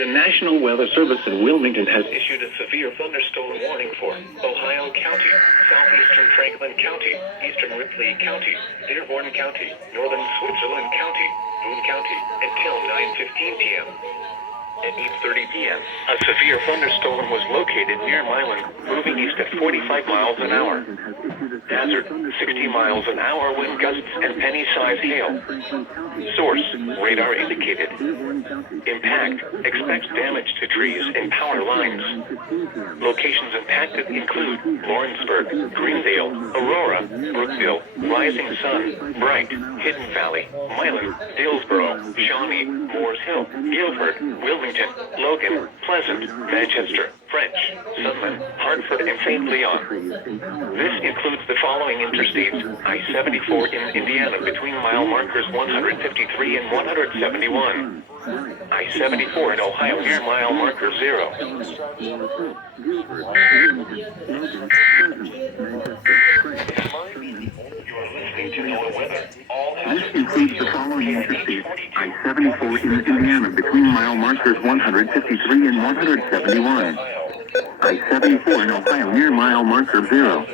The National Weather Service in Wilmington has issued a severe thunderstorm warning for Ohio County, southeastern Franklin County, eastern Ripley County, Dearborn County, northern Switzerland County, Boone County, until 9:15 p.m. At 8:30 p.m., a severe thunderstorm was located near Milan, moving east at 45 miles an hour. Hazard, 60 miles an hour wind gusts and penny-sized hail. Source, radar indicated. Impact, expect damage to trees and power lines. Locations impacted include Lawrenceburg, Greendale, Aurora, Brookville, Rising Sun, Bright, Hidden Valley, Milan, Dillsboro, Shawnee, Moores Hill, Guilford, Wilmington, Logan, Pleasant, Manchester, French, Sunland, Hartford, and St. Leon. This includes the following interstates: I-74 in Indiana between mile markers 153 and 171. I-74 in Ohio near mile marker 0. This includes the following interstates: I-74 in Indiana between mile markers 153 and 171. I-74 in Ohio near mile marker 0.